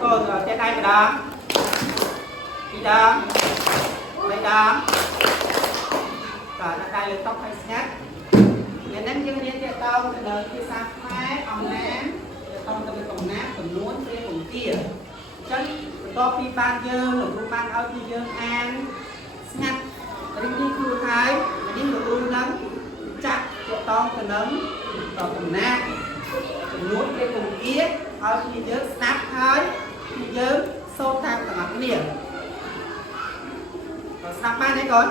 con rồi trên đây mà đám đi đám đây đám rồi đây là tóc hay snap nên đánh dương liên tiếp tông từ đời kia sang máy ông nám tông từ cổng nám cổng nuốn kia cổng kia chân to pi ban dương rồi luôn ban ao pi dương an snap đi đi cua thái đi được luôn lắm chặt tông từ nấm tông cổng nam cổng nuốn kia cổng kia ao pi dương snap thái pi dương sâu tham cả mặt liền rồi snap ban đấy con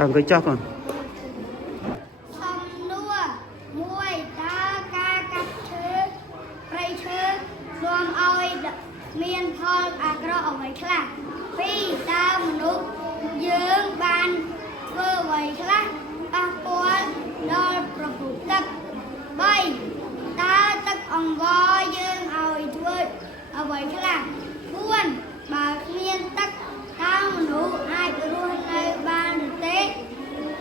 chào cái cho con miền thôn agro ở vậy là vì ta một dương ban vừa vậy là ta quan đo phục tập bay ta tất ông voi dương ở chuột ở vậy là buôn bà miền tất ta một ai cứ luôn nơi ban tế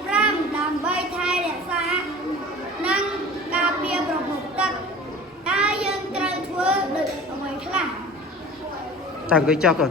ram làm bay thay để xa năng cà phê phục tập ta dương trời thưa được ở vậy là chào cái cho con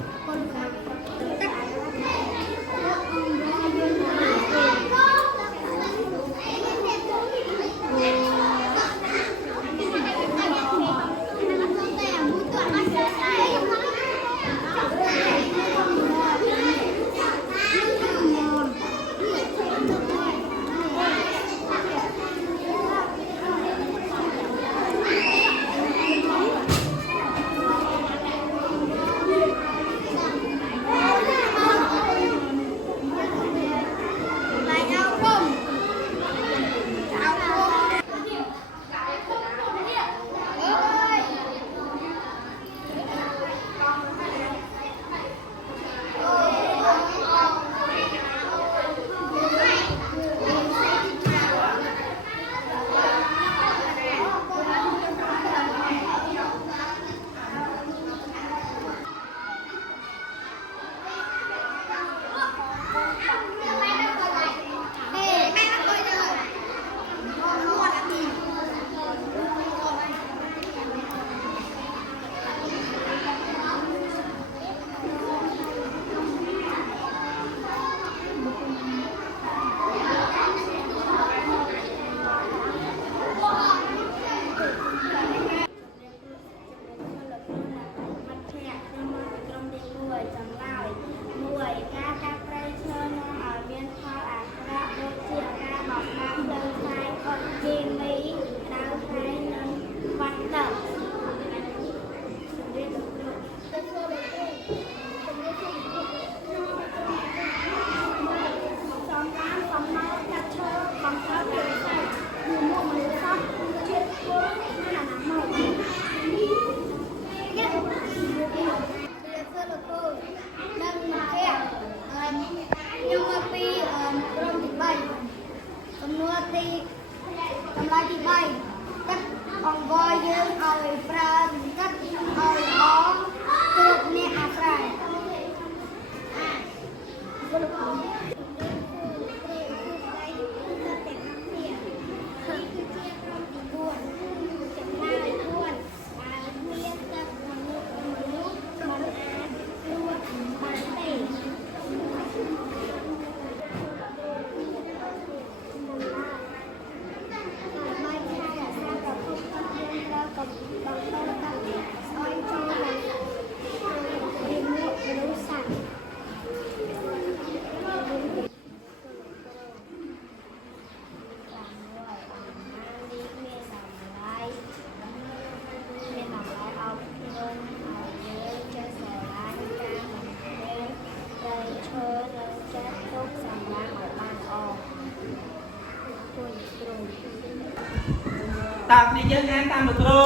តាប់នេះយើងអានតាមលោកគ្រូ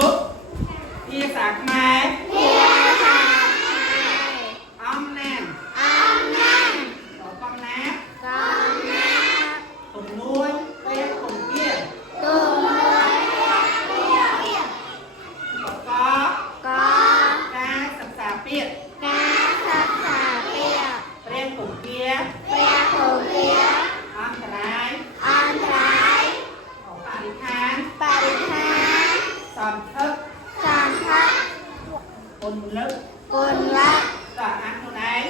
ភាសាខ្មែរអំណានកំណាប់ទំនួញព្រះគង្គាការសិក្សាពាក្យព្រះគង្គាអន្តរាយបរិស្ថានសន្ធឹកគុណលឹកតើអានខ្លួនឯង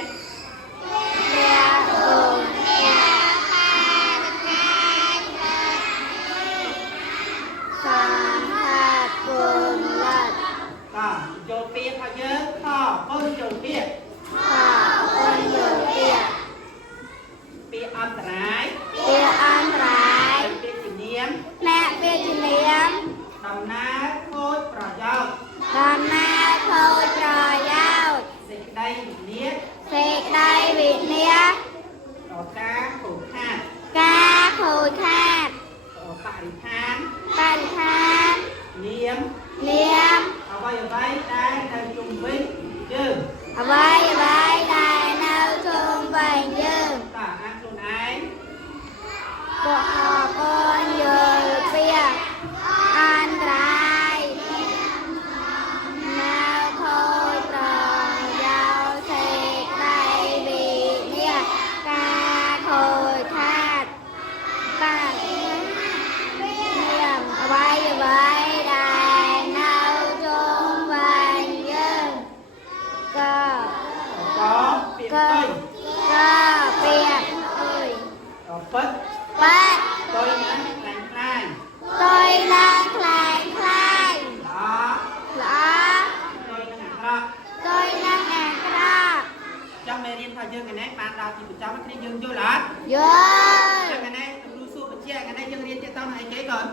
បាទចូលពាក្យរបស់យើងខគុណចូលពាក្យពាក្យអន្តរាយពាក្យជំនាញដំណើរខូចប្រយោជន៍សេចក្តីវិនិច្ឆ័យដល់ការខូចខាតបរិស្ថាននាមអ្វីដែលនៅជុំវិញយើង អ្វីដែលនៅជុំវិញយើង តើអានខ្លួនឯង ពួកកូនយល់ពាក្យអន្តរាយនៅខូចប្រយោជន៍សេចក្តីវិនិច្ឆ័យការខូចខាតបាទនាមអ្វីដែលនៅជុំវិញយើងក៏ ពាក្យពេញ ពាក្យអើយ ដល់ពិត បាទ តើណាខ្លាំង តើឡើងខ្លាំងល្អ ល្អ តើនឹងអាក្រក់ តើឡើងអាក្រក់ ចាំមេរៀនថាយើងឯនេះបានដល់ទីបញ្ចប់គ្នាយើងយល់អត់ យល់ ចាំឯនេះគ្រូសួរបញ្ជាក់ឯនេះយើងរៀនទៀតតទៅអីគេកូន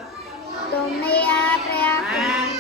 ទំនាព្រះ អា